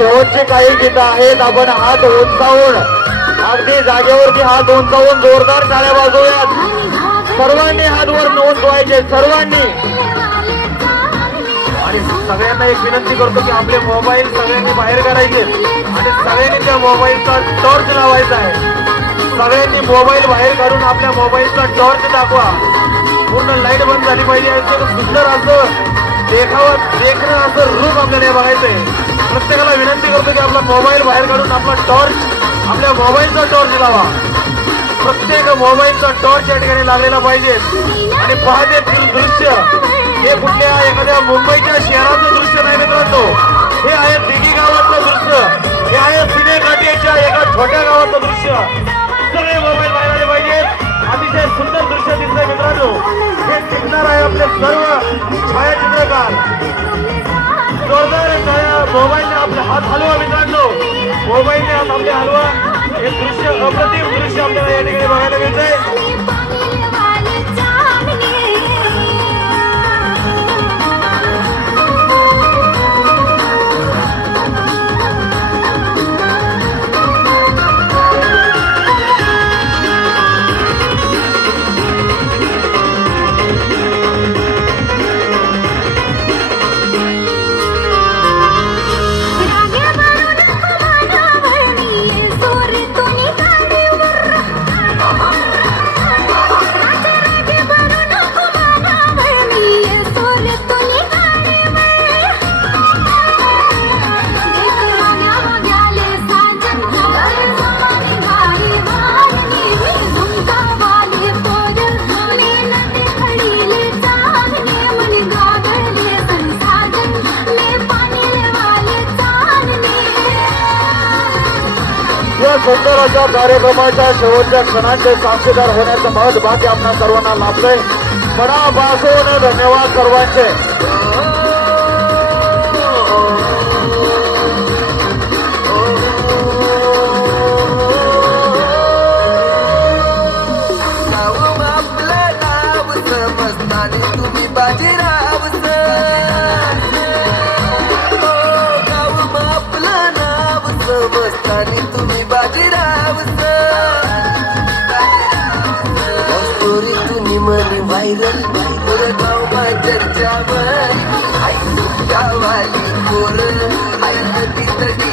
शेवटची काही गीतं आहेत. आपण हात उंचावून अगदी जागेवरती हात उंचावून जोरदार झाल्या वाजवूयात. सर्वांनी हात वर नोंदवायचे सर्वांनी. आणि सगळ्यांना एक विनंती करतो की आपले मोबाईल सगळ्यांनी बाहेर काढायचे आणि सगळ्यांनी त्या मोबाईलचा टॉर्च लावायचा आहे. सगळ्यांनी मोबाईल बाहेर काढून आपल्या मोबाईलचा टॉर्च दाखवा. पूर्ण लाइट बंद झाली पाहिजे सुंदर असं देखावा देखणं असं रूप आपल्याला बघायचं आहे प्रत्येकाला विनंती करतो की आपला मोबाईल बाहेर काढून आपला टॉर्च आपल्या मोबाईलचा टॉर्च लावा. प्रत्येक मोबाईलचा टॉर्च या ठिकाणी लागलेला पाहिजे. आणि पाहते दृश्य हे कुठल्या एखाद्या मुंबईच्या शहराचं दृश्य नाही मित्रांनो. छायाचित्रकार जोरदार छाया मोबाईलने आपले हात हलवा मित्रांनो. मोबाईलने हात आपले हलवा हे दृश्य अप्रतिम दृश्य आपल्याला या ठिकाणी बघायला मिळत आहे या सुंदर अशा कार्यक्रमाच्या शेवटच्या क्षणांचे साक्षीदार होण्याचं महत् भाग्य आपल्या सर्वांना लाभलंय. मनापासून धन्यवाद सर्वांचे. गाव तुम्ही बाजीराव बसतानी तुम्ही बाजीराव स्टोरी तुम्ही मनी व्हायरल. पुरं गाव माझ्याच्यावर आई तुमच्या वाली पोर. आई कधी तरी